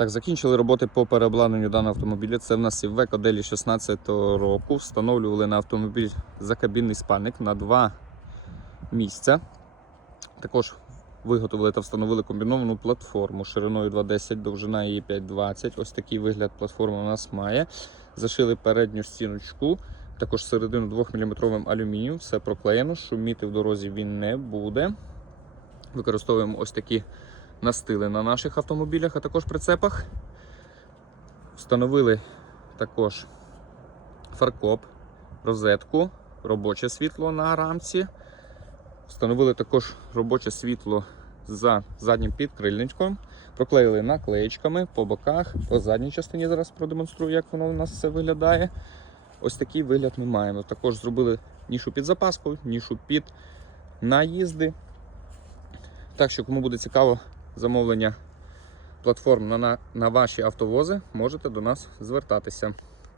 Так, закінчили роботи по переобладнанню даного автомобіля. Це в нас Івек моделі 16 року. Встановлювали на автомобіль закабінний спальник на два місця. Також виготовили та встановили комбіновану платформу шириною 2,10, довжина її 5,20. Ось такий вигляд платформи у нас має. Зашили передню стіночку, також середину 2-мм алюмінієм. Все проклеєно, шуміти в дорозі він не буде. Використовуємо ось такі настили на наших автомобілях, а також прицепах. Встановили також фаркоп, розетку, робоче світло на рамці. Встановили також робоче світло за заднім підкрильничком. Проклеїли наклеєчками по боках, по задній частині зараз продемонструю, як воно у нас все виглядає. Ось такий вигляд ми маємо. Також зробили нішу під запаску, нішу під наїзди. Так що, кому буде цікаво замовлення платформ на, на, на ваші автовози, можете до нас звертатися.